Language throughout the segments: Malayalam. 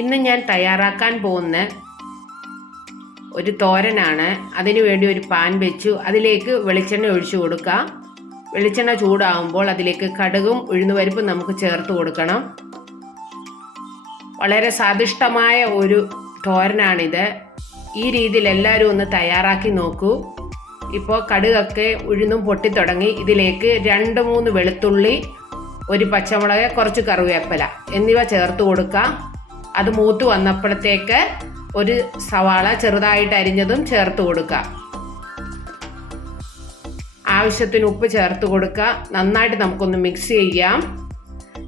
ഇന്ന് ഞാൻ തയ്യാറാക്കാൻ പോകുന്ന ഒരു തോരനാണ്. അതിനു വേണ്ടി ഒരു പാൻ വെച്ചു. അതിലേക്ക് വെളിച്ചെണ്ണ ഒഴിച്ചു കൊടുക്കുക. വെളിച്ചെണ്ണ ചൂടാകുമ്പോൾ അതിലേക്ക് കടുകും ഉഴുന്നുപരിപ്പും നമുക്ക് ചേർത്ത് കൊടുക്കണം. വളരെ സ്വാദിഷ്ടമായ ഒരു തോരനാണിത്. ഈ രീതിയിൽ എല്ലാവരും ഒന്ന് തയ്യാറാക്കി നോക്കൂ. ഇപ്പോൾ കടുകൊക്കെ ഉഴുന്നും പൊട്ടിത്തുടങ്ങി. ഇതിലേക്ക് 2-3 വെളുത്തുള്ളി, ഒരു പച്ചമുളക്, കുറച്ച് കറിവേപ്പില എന്നിവ ചേർത്ത് കൊടുക്കുക. അത് മൂത്ത് വന്നപ്പോഴത്തേക്ക് ഒരു സവാള ചെറുതായിട്ട് അരിഞ്ഞതും ചേർത്ത് കൊടുക്കുക. ആവശ്യത്തിന് ഉപ്പ് ചേർത്ത് കൊടുക്കുക. നന്നായിട്ട് നമുക്കൊന്ന് മിക്സ് ചെയ്യാം.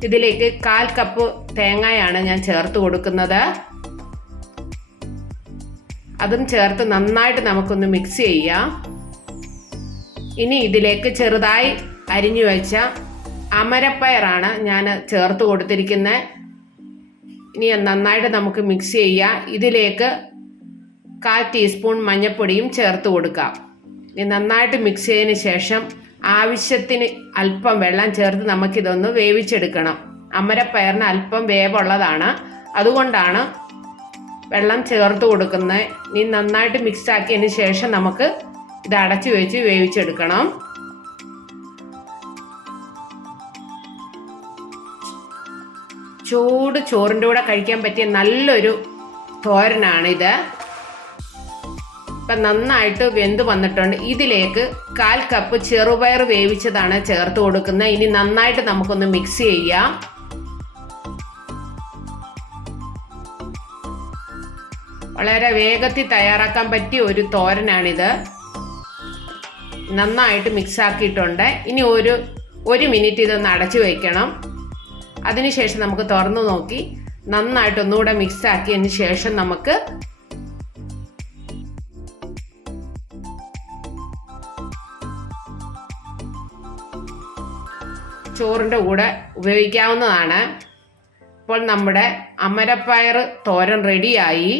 ഇതിലേക്ക് 1/4 കപ്പ് തേങ്ങയാണ് ഞാൻ ചേർത്ത് കൊടുക്കുന്നത്. അതും ചേർത്ത് നന്നായിട്ട് നമുക്കൊന്ന് മിക്സ് ചെയ്യാം. ഇനി ഇതിലേക്ക് ചെറുതായി അരിഞ്ഞു വെച്ച അമരപ്പയറാണ് ഞാൻ ചേർത്ത് കൊടുത്തിരിക്കുന്നത്. ഇനി നന്നായിട്ട് നമുക്ക് മിക്സ് ചെയ്യാം. ഇതിലേക്ക് 1/4 ടീസ്പൂൺ മഞ്ഞൾപ്പൊടിയും ചേർത്ത് കൊടുക്കാം. ഇനി നന്നായിട്ട് മിക്സ് ചെയ്തതിന് ശേഷം ആവശ്യത്തിന് അല്പം വെള്ളം ചേർത്ത് നമുക്കിതൊന്ന് വേവിച്ചെടുക്കണം. അമരപ്പയറിന് അല്പം വേവുള്ളതാണ്, അതുകൊണ്ടാണ് വെള്ളം ചേർത്ത് കൊടുക്കുന്നത്. ഇനി നന്നായിട്ട് മിക്സ് ആക്കിയതിന് ശേഷം നമുക്ക് ഇത് അടച്ചു വെച്ച് വേവിച്ചെടുക്കണം. ചൂട് ചോറിൻ്റെ കൂടെ കഴിക്കാൻ പറ്റിയ നല്ലൊരു തോരനാണിത്. ഇപ്പം നന്നായിട്ട് വെന്ത് വന്നിട്ടുണ്ട്. ഇതിലേക്ക് 1/4 കപ്പ് ചെറുപയർ വേവിച്ചതാണ് ചേർത്ത് കൊടുക്കുന്നത്. ഇനി നന്നായിട്ട് നമുക്കൊന്ന് മിക്സ് ചെയ്യാം. വളരെ വേഗത്തിൽ തയ്യാറാക്കാൻ പറ്റിയ ഒരു തോരനാണിത്. നന്നായിട്ട് മിക്സ് ആക്കിയിട്ടുണ്ട്. ഇനി ഒരു മിനിറ്റ് ഇതൊന്ന് അടച്ചു വയ്ക്കണം. അതിനുശേഷം നമുക്ക് തുറന്നു നോക്കി നന്നായിട്ട് ഒന്നുകൂടെ മിക്സ് ആക്കിയതിന് ശേഷം നമുക്ക് ചോറിൻ്റെ കൂടെ ഉപയോഗിക്കാവുന്നതാണ്. ഇപ്പോൾ നമ്മുടെ അമരപ്പയർ തോരൻ റെഡിയായി.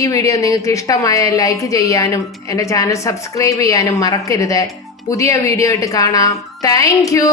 ഈ വീഡിയോ നിങ്ങൾക്ക് ഇഷ്ടമായ ലൈക്ക് ചെയ്യാനും എൻ്റെ ചാനൽ സബ്സ്ക്രൈബ് ചെയ്യാനും മറക്കരുത്. പുതിയ വീഡിയോ ആയിട്ട് കാണാം. Thank you.